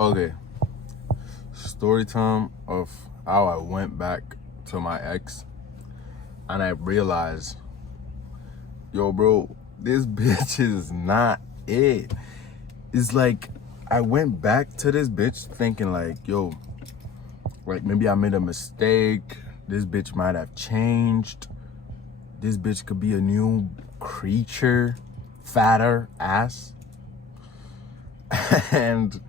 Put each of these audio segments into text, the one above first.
Okay, story time of how I went back to my ex and I realized, yo, bro, this bitch is not it. It's like I went back to this bitch thinking like, yo, like maybe I made a mistake. This bitch might have changed. This bitch could be a new creature, fatter ass. And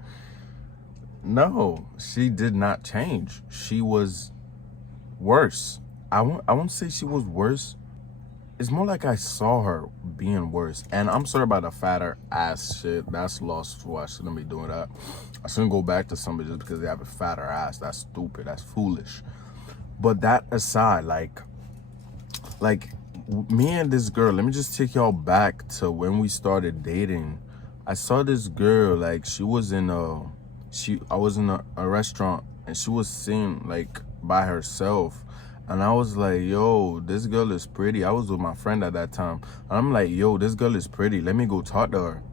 no, she did not change. She was worse. I won't say she was worse. It's more like I saw her being worse. And I'm sorry about the fatter ass shit. That's lustful. I shouldn't be doing that. I shouldn't go back to somebody just because they have a fatter ass. That's stupid. That's foolish. But that aside, like me and this girl, let me just take y'all back to when we started dating. I saw this girl, like she was in I was in a restaurant and she was sitting like by herself. And I was like, yo, this girl is pretty. I was with my friend at that time. And I'm like, yo, this girl is pretty. Let me go talk to her.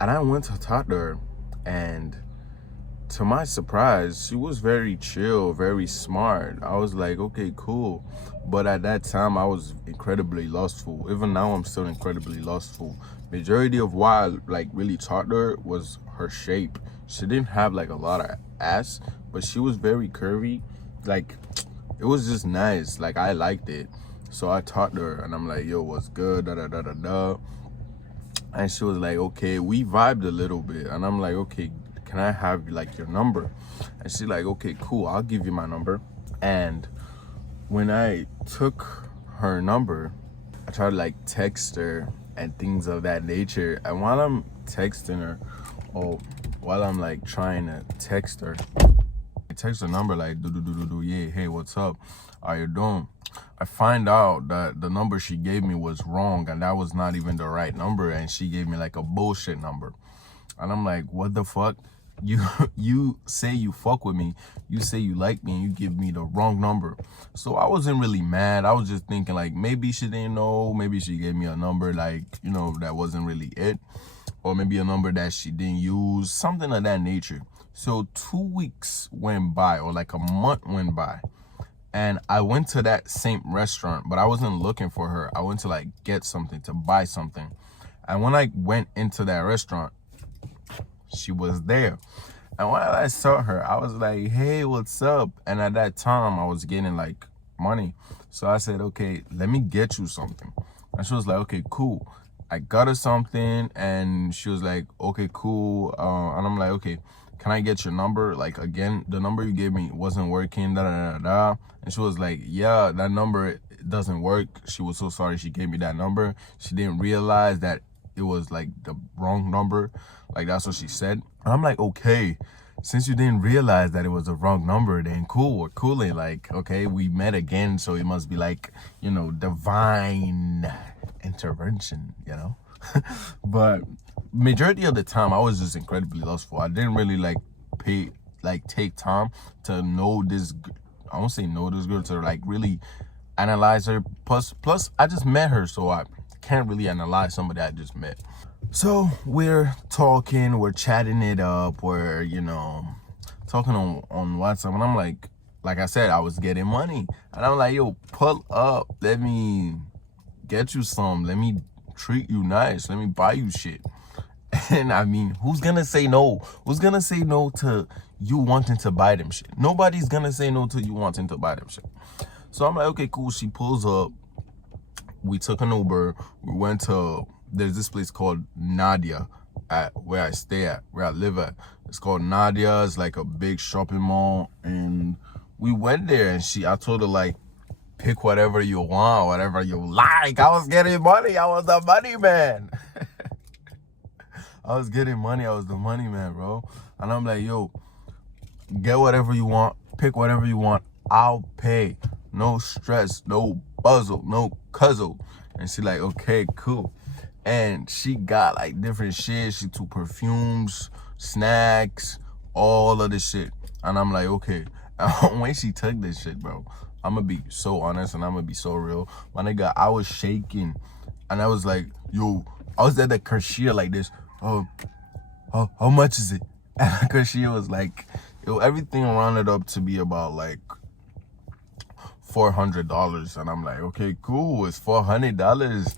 And I went to talk to her. And to my surprise, she was very chill, very smart. I was like, okay, cool. But at that time, I was incredibly lustful. Even now, I'm still incredibly lustful. Majority of why I like really talked to her was her shape. She didn't have like a lot of ass, but she was very curvy. Like, it was just nice. Like, I liked it. So I talked to her and I'm like, yo, what's good? Da da da da da. And she was like, okay, we vibed a little bit. And I'm like, okay, can I have like your number? And she's like, okay, cool, I'll give you my number. And when I took her number, I tried to like text her and things of that nature. And while I'm texting her, or while I'm like trying to text her, I text her number like, yeah, hey, what's up? How you doing? I find out that the number she gave me was wrong and that was not even the right number, and she gave me like a bullshit number. And I'm like, what the fuck? You say you fuck with me, you say you like me, and you give me the wrong number. So I wasn't really mad. I was just thinking like maybe she didn't know, maybe she gave me a number like, you know, that wasn't really it, or maybe a number that she didn't use, something of that nature. So 2 weeks went by, or like a month went by, and I went to that same restaurant, but I wasn't looking for her. I went to like get something, to buy something. And when I went into that restaurant, she was there. And when I saw her, I was like, hey, what's up? And at that time, I was getting like money. So I said, okay, let me get you something. And she was like, okay, cool. I got her something, and she was like, okay, cool. And I'm like, okay, can I get your number? Like, again, the number you gave me wasn't working, da da da da. And she was like, yeah, that number doesn't work. She was so sorry she gave me that number. She didn't realize that it was like the wrong number. Like, that's what she said. And I'm like, okay, since you didn't realize that it was the wrong number, then cool, we're cooling. Like, okay, we met again, so it must be like, you know, divine intervention, you know. But majority of the time, I was just incredibly lustful. I didn't really like take time to know this. I won't say know this girl, to like really analyze her. Plus, I just met her, so I can't really analyze somebody I just met. So we're talking, we're chatting it up, we're, you know, talking on WhatsApp, and I'm like I said, I was getting money, and I'm like, yo, pull up, let me get you some, let me treat you nice, let me buy you shit. And I mean, who's gonna say no? Who's gonna say no to you wanting to buy them shit? Nobody's gonna say no to you wanting to buy them shit. So I'm like, okay, cool. She pulls up. We took an Uber. We went to, there's this place called Nadia at where I stay at, where I live at. It's called Nadia. It's like a big shopping mall. And we went there, and I told her like, pick whatever you want, whatever you like. I was getting money. I was the money man. I was getting money. I was the money man, bro. And I'm like, yo, get whatever you want, pick whatever you want, I'll pay. No stress, no puzzle, no cuzzle. And she like, okay, cool. And she got like different shit. She took perfumes, snacks, all of this shit. And I'm like, okay. And when she took this shit, bro, I'm gonna be so honest and I'm gonna be so real. My nigga, I was shaking. And I was like, yo, I was at the cashier like this. Oh, how much is it? Because she was like, everything rounded up to be about like $400. And I'm like, okay, cool. It's $400.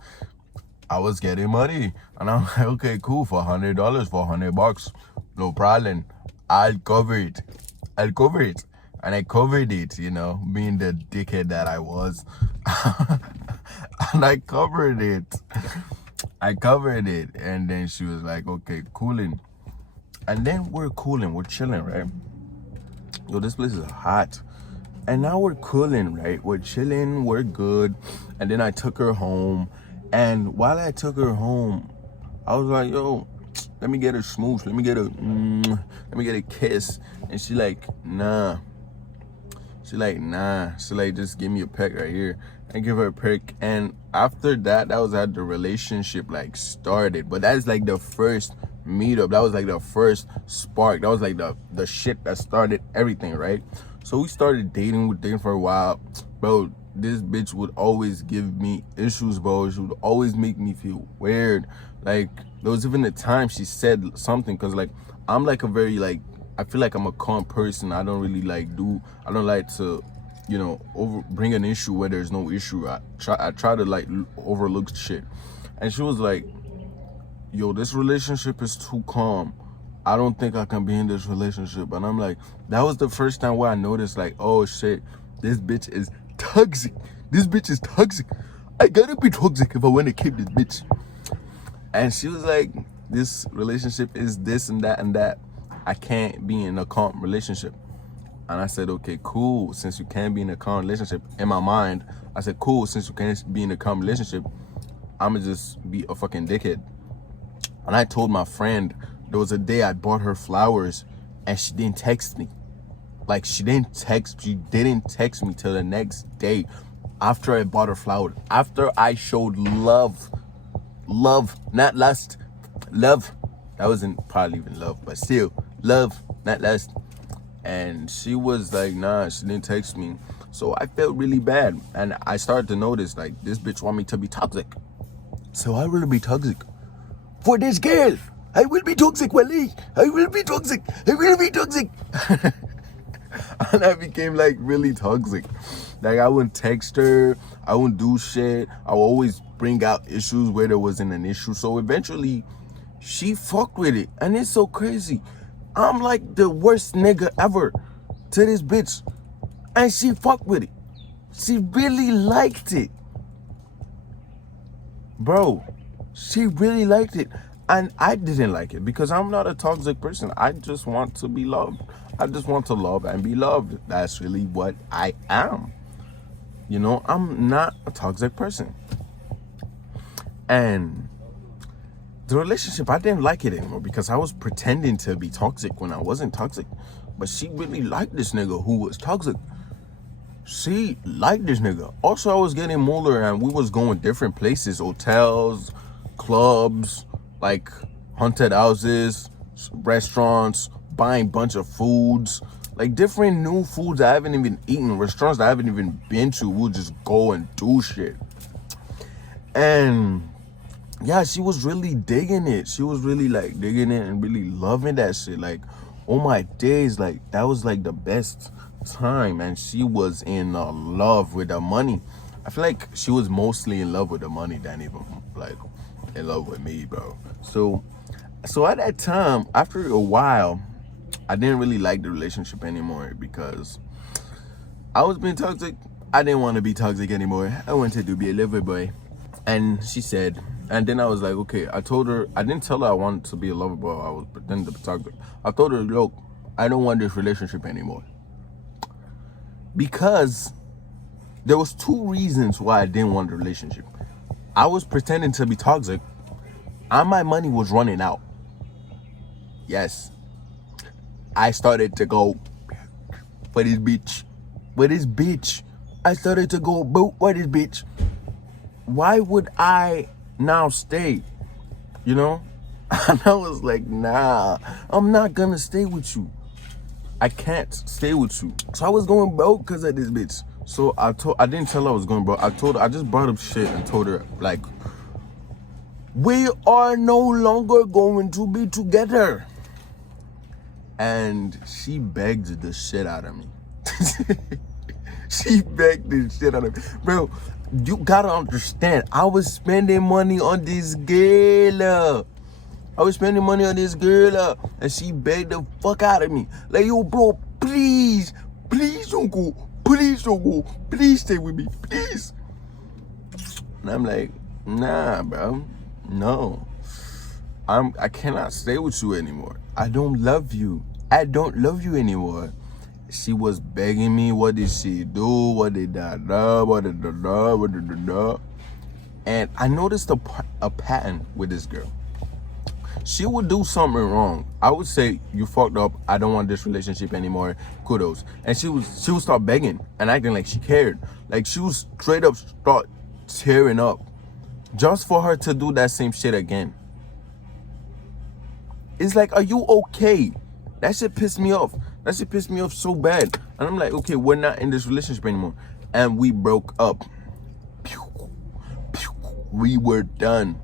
I was getting money. And I'm like, okay, cool. $400, $400. No problem. I'll cover it. I'll cover it. And I covered it, you know, being the dickhead that I was. And I covered it. I covered it. And then she was like, okay, cooling. And then we're cooling. We're chilling, right? Yo, this place is hot. And now we're cooling, right? We're chilling, we're good. And then I took her home. And while I took her home, I was like, yo, let me get a smooch. Let me get a kiss. And she like, nah. She like, nah. She like, just give me a peck right here. And give her a peck. And after that, that was how the relationship like started. But that's like the first meetup. That was like the first spark. That was like the shit that started everything, right? So we started dating for a while. Bro, this bitch would always give me issues, bro. She would always make me feel weird. Like, there was even a time she said something, because like, I'm like a very like, I feel like I'm a calm person. I don't really like I don't like to, you know, bring an issue where there's no issue. I try to like overlook shit. And she was like, yo, this relationship is too calm. I don't think I can be in this relationship. And I'm like, that was the first time where I noticed like, oh shit, this bitch is toxic. This bitch is toxic. I gotta be toxic if I want to keep this bitch. And she was like, this relationship is this and that and that. I can't be in a calm relationship. And I said, okay, cool. Since you can't be in a calm relationship, in my mind, I said, cool. Since you can't be in a calm relationship, I'ma just be a fucking dickhead. And I told my friend, there was a day I bought her flowers and she didn't text me. Like, she didn't text me till the next day after I bought her flowers. After I showed love, not lust, love. That wasn't probably even love, but still, love, not lust. And she was like, nah, she didn't text me. So I felt really bad. And I started to notice, like, this bitch want me to be toxic. So I will be toxic for this girl. I will be toxic, Wally. I will be toxic. I will be toxic. And I became like really toxic. Like, I wouldn't text her. I wouldn't do shit. I would always bring out issues where there wasn't an issue. So eventually, she fucked with it. And it's so crazy. I'm like the worst nigga ever to this bitch. And she fucked with it. She really liked it. Bro, she really liked it. And I didn't like it because I'm not a toxic person. I just want to be loved. I just want to love and be loved. That's really what I am. You know, I'm not a toxic person. And the relationship, I didn't like it anymore because I was pretending to be toxic when I wasn't toxic. But she really liked this nigga who was toxic. She liked this nigga. Also, I was getting older and we was going different places, hotels, clubs, like haunted houses, restaurants, buying a bunch of foods, like different new foods I haven't even eaten, restaurants that I haven't even been to. We'll just go and do shit. And yeah, she was really digging it. She was really like digging it and really loving that shit. Like, oh my days, like that was like the best time. And she was in love with the money. I feel like she was mostly in love with the money than even like in love with me, bro. So at that time, after a while, I didn't really like the relationship anymore because I was being toxic. I didn't want to be toxic anymore. I wanted to be a lover boy. And she said, and then I was like, okay, I told her, I didn't tell her I wanted to be a lover boy. I was pretending to be toxic. I told her, look, I don't want this relationship anymore. Because there was two reasons why I didn't want the relationship. I was pretending to be toxic and my money was running out. Yes. I started to go for this bitch. For this bitch. I started to go boot for this bitch. Why would I now stay? You know? And I was like, nah, I'm not gonna stay with you. I can't stay with you. So I was going broke because of this bitch. So I didn't tell her I was going broke. I just brought up shit and told her, like, we are no longer going to be together. and she begged the shit out of me. She begged the shit out of me. Bro, you gotta understand, I was spending money on this girl. And she begged the fuck out of me. Like, yo, bro, please don't go. Please don't go. Please stay with me, please. And I'm like, nah, bro, no. I cannot stay with you anymore. I don't love you. I don't love you anymore. She was begging me. What did she do? What did that? What did that? And I noticed a pattern with this girl. She would do something wrong. I would say, you fucked up. I don't want this relationship anymore. Kudos. And she would start begging and acting like she cared. Like she was straight up start tearing up just for her to do that same shit again. It's like, are you okay? That shit pissed me off. That shit pissed me off so bad. And I'm like, okay, we're not in this relationship anymore. And we broke up. We were done.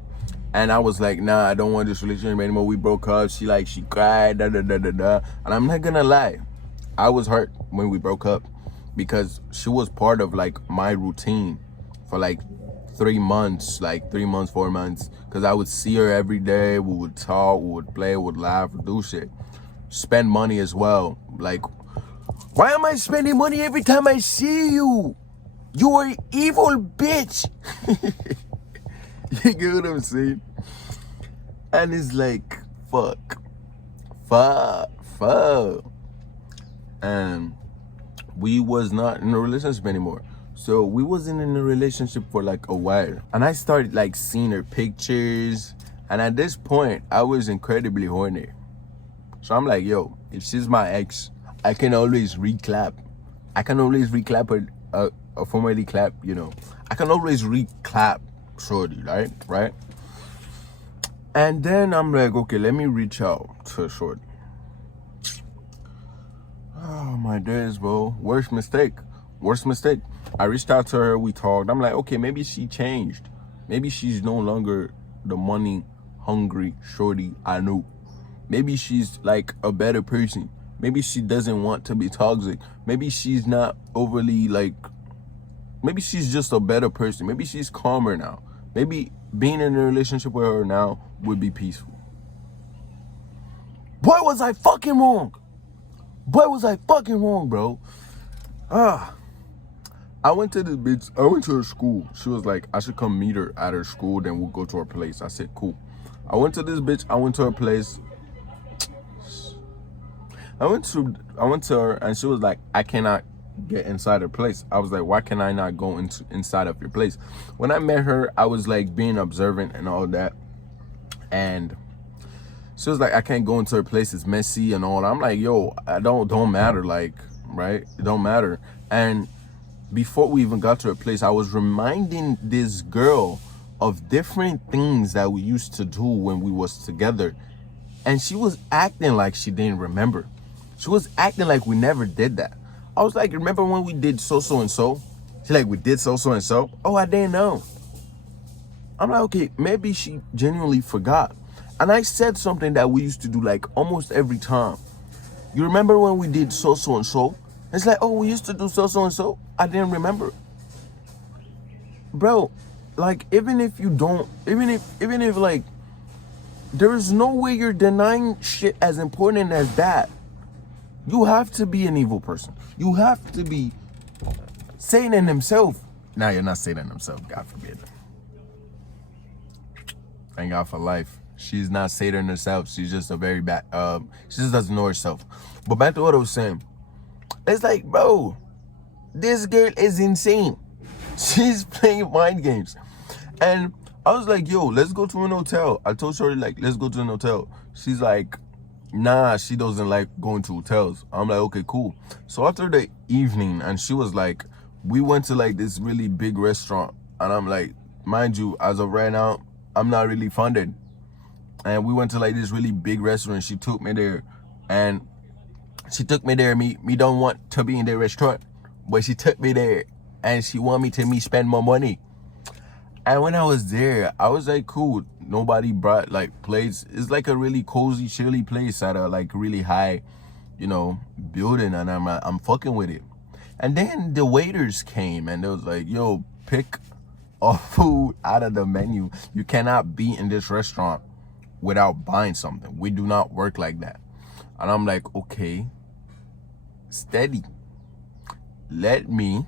And I was like, nah, I don't want this relationship anymore. We broke up. She cried, And I'm not gonna lie, I was hurt when we broke up because she was part of like my routine for like 3 months, 4 months. Cause I would see her every day. We would talk, we would play, we would laugh, do shit. Spend money as well. Like, why am I spending money every time I see you? You are an evil bitch. You get what I'm saying? And it's like, fuck. And we was not in a relationship anymore. So we wasn't in a relationship for like a while. And I started like seeing her pictures. And at this point, I was incredibly horny. So I'm like, yo, if she's my ex, I can always reclap. I can always reclap her, formerly clap, you know. I can always reclap shorty, right? And then I'm like, okay, let me reach out to shorty. Oh my days, bro. Worst mistake. I reached out to her, we talked. I'm like, okay, maybe she changed. Maybe she's no longer the money hungry shorty I knew. Maybe she's like a better person. Maybe she doesn't want to be toxic. Maybe she's not overly like, maybe she's just a better person. Maybe she's calmer now. Maybe being in a relationship with her now would be peaceful. Boy, was I fucking wrong, bro. I went to her school. She was like, I should come meet her at her school, then we'll go to her place. I said, cool. I went to her place. I went to her and she was like, I cannot get inside her place. I was like, why can I not go inside of your place? When I met her, I was like being observant and all that. And she was like, I can't go into her place, it's messy and all that. I'm like, yo, I don't matter, like, right? It don't matter. And before we even got to her place, I was reminding this girl of different things that we used to do when we was together. And she was acting like she didn't remember. She was acting like we never did that. I was like, remember when we did so and so? She's like, we did so and so? Oh, I didn't know. I'm like, okay, maybe she genuinely forgot. And I said something that we used to do like almost every time. You remember when we did so and so? It's like, oh, we used to do so and so? I didn't remember. Bro, like, even if like, there is no way you're denying shit as important as that. You have to be an evil person. You have to be Satan himself. Now you're not Satan himself, God forbid. Thank God for life. She's not Satan herself. She's just a very bad, she just doesn't know herself. But back to what I was saying. It's like, bro, this girl is insane. She's playing mind games. And I was like, yo, let's go to an hotel. I told Shorty, like, let's go to an hotel. She's like, nah, she doesn't like going to hotels. I'm like, okay, cool. So after the evening, and she was like, we went to like this really big restaurant. And I'm like, mind you, as of right now, I'm not really funded. And we went to like this really big restaurant. She took me there. And she took me there. Me don't want to be in the restaurant. But she took me there. And she wanted me spend more money. And when I was there, I was like, cool. Nobody brought like plates. It's like a really cozy, chilly place at a like really high you know, building, and I'm fucking with it. And then the waiters came and they was like, yo, pick a food out of the menu. You cannot be in this restaurant without buying something. We do not work like that. And I'm like, okay, steady. Let me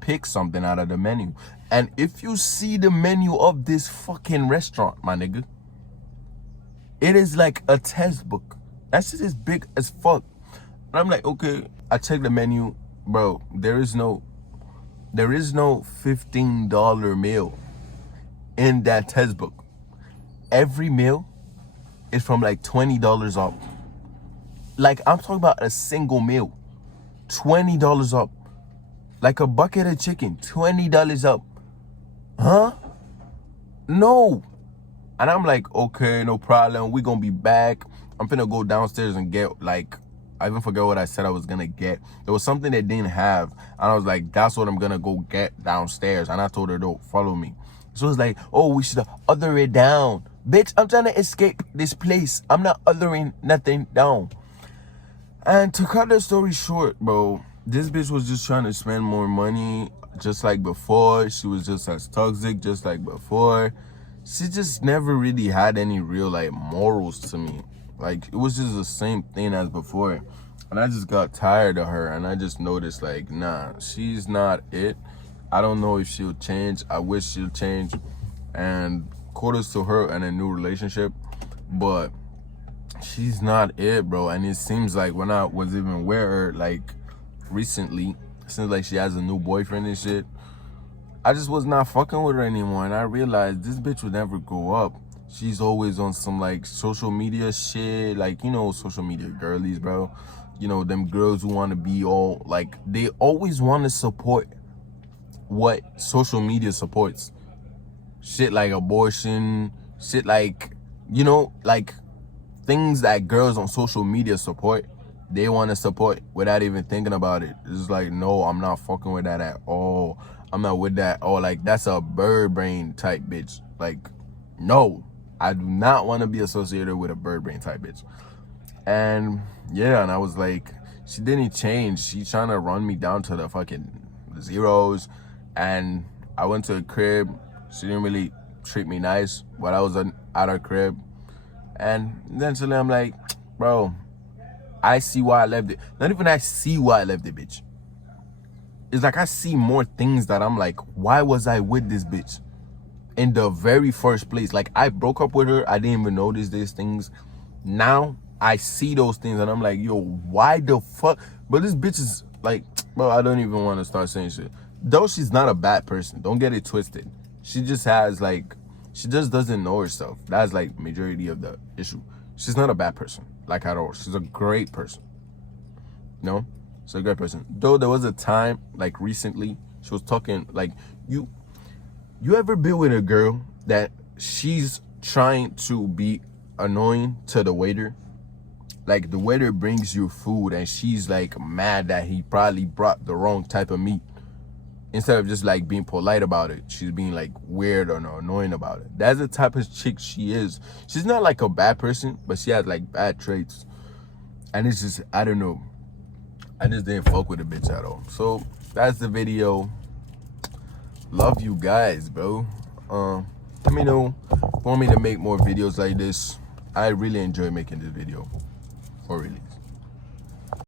pick something out of the menu. And if you see the menu of this fucking restaurant, my nigga, it is like a textbook. That shit is big as fuck. And I'm like, okay, I check the menu, bro. There is no $15 meal in that textbook. Every meal is from like $20 up. Like, I'm talking about a single meal, $20 up. Like a bucket of chicken, $20 up. Huh? No. And I'm like, okay, no problem. We gonna be back. I'm finna go downstairs and get, like, I even forget what I said I was gonna get. There was something they didn't have. And I was like, that's what I'm gonna go get downstairs. And I told her, don't follow me. So it's like, oh, we should other it down. Bitch, I'm trying to escape this place. I'm not othering nothing down. And to cut the story short, bro, this bitch was just trying to spend more money just like before. She was just as toxic just like before. She just never really had any real, like, morals to me. Like, it was just the same thing as before. And I just got tired of her. And I just noticed, like, nah, she's not it. I don't know if she'll change. I wish she'll change. And kudos to her and a new relationship. But she's not it, bro. And it seems like when I was even with her, like, recently, it seems like she has a new boyfriend and shit. I just was not fucking with her anymore. And I realized this bitch would never grow up. She's always on some, like, social media shit. Like, you know, social media girlies, bro. You know, them girls who want to be all, like, they always want to support what social media supports. Shit like abortion. Shit like, you know, like, things that girls on social media support, they want to support without even thinking about it. It's like, no, I'm not fucking with that at all. I'm not with that. Or, like, that's a bird brain type bitch. Like, no, I do not want to be associated with a bird brain type bitch. And yeah, and I was like, she didn't change. She trying to run me down to the fucking zeros. And I went to a crib. She didn't really treat me nice while I was at her crib. And eventually I'm like, bro, I see why I left it. Not even I see why I left the bitch. It's like I see more things that I'm like, why was I with this bitch in the very first place? Like, I broke up with her. I didn't even notice these things. Now I see those things and I'm like, yo, why the fuck? But this bitch is like, bro, I don't even want to start saying shit. Though she's not a bad person. Don't get it twisted. She just has, like, she just doesn't know herself. That's, like, majority of the issue. She's not a bad person, like, at all. She's a great person. No? She's a great person. Though there was a time, like, recently, she was talking, like, you ever been with a girl that she's trying to be annoying to the waiter? Like, the waiter brings you food and she's, like, mad that he probably brought the wrong type of meat. Instead of just, like, being polite about it, she's being, like, weird or annoying about it. That's the type of chick she is. She's not, like, a bad person, but she has, like, bad traits. And it's just, I don't know. I just didn't fuck with the bitch at all. So, that's the video. Love you guys, bro. Let me know if you want me to make more videos like this. I really enjoy making this video. For release.